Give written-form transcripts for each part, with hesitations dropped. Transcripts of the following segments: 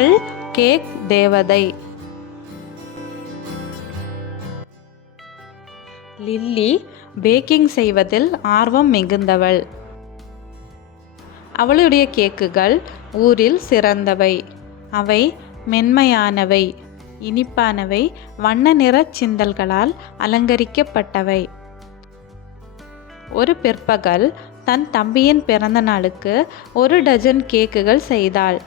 Twinkle cake தேவதை. Lily packing செய்வதில் ஆர்வம் மிகுந்தவள். அவளுடைய கேக்குகள் ஊரில் சிறந்தவை. அவை மென்மையானவை, இனிப்பானவை, வண்ண நிற சிந்தல்களால் அலங்கரிக்கப்பட்டவை. ஒரு பிற்பகல் தன் தம்பியின் பிறந்த நாளுக்கு 1 டஜன் கேக்குகள் செய்தாள்.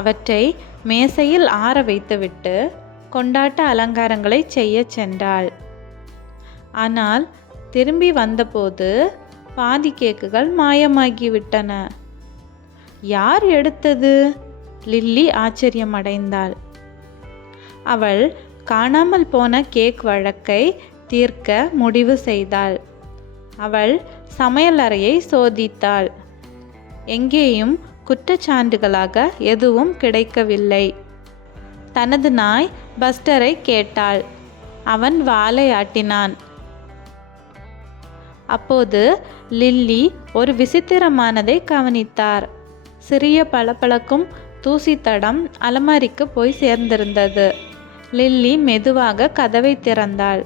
அவற்றை மேசையில் ஆற வைத்துவிட்டு கொண்டாட்ட அலங்காரங்களை செய்ய சென்றாள். ஆனால் திரும்பி வந்தபோது பாதி கேக்குகள் மாயமாகிவிட்டன. யார் எடுத்தது? லில்லி ஆச்சரியமடைந்தாள். அவள் காணாமல் போன கேக் வழக்கை தீர்க்க முடிவு செய்தாள். அவள் சமையலறையை சோதித்தாள். எங்கேயும் குற்றச்சான்றுகளாக எதுவும் கிடைக்கவில்லை. தனது நாய் பஸ்டரை கேட்டாள். அவன் வாலை ஆட்டினான். அப்போது லில்லி ஒரு விசித்திரமானதை கவனித்தார். சிறிய பளபளக்கும் தூசித்தடம் அலமாரிக்கு போய் சேர்ந்திருந்தது. லில்லி மெதுவாக கதவை திறந்தாள்.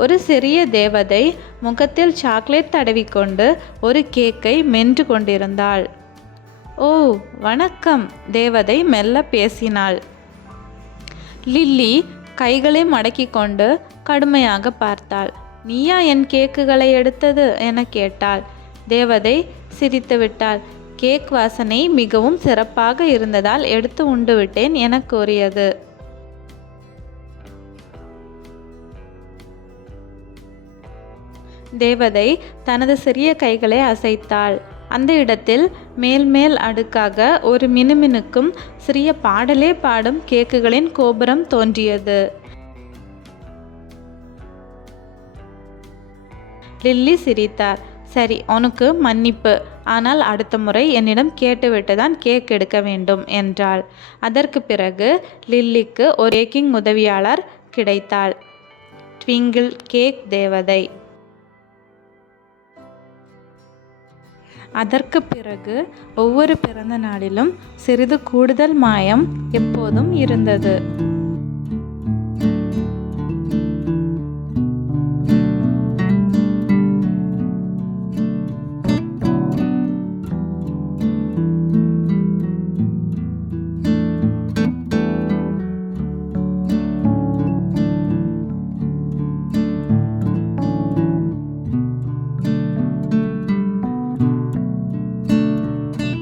ஒரு சிறிய தேவதை முகத்தில் சாக்லேட் தடவிக்கொண்டு ஒரு கேக்கை மென்று கொண்டிருந்தாள். ஓ, வணக்கம், தேவதை மெல்ல பேசினாள். லில்லி கைகளை மடக்கிக் கொண்டு கடுமையாக பார்த்தாள். நீயா என் கேக்குகளை எடுத்தது என கேட்டாள். தேவதை சிரித்து விட்டாள். கேக் வாசனை மிகவும் சிறப்பாக இருந்ததால் எடுத்து உண்டுவிட்டேன் என கூறியது. தேவதை தனது சிறிய கைகளை அசைத்தாள். அந்த இடத்தில் மேல் அடுக்காக ஒரு மினுமினுக்கும் சிறிய பாடலே பாடும் கேக்குகளின் கோபுரம் தோன்றியது. லில்லி சிரித்தார். சரி, உனக்கு மன்னிப்பு. ஆனால் அடுத்த முறை என்னிடம் கேட்டுவிட்டுதான் கேக் எடுக்க வேண்டும் என்றாள். அதற்கு பிறகு லில்லிக்கு ஒரு பேக்கிங் உதவியாளர் கிடைத்தாள், ட்விங்கிள் கேக் தேவதை. அதற்கு பிறகு ஒவ்வொரு பிறந்த நாளிலும் சிறிது கூடுதல் மாயம் எப்போதும் இருந்தது.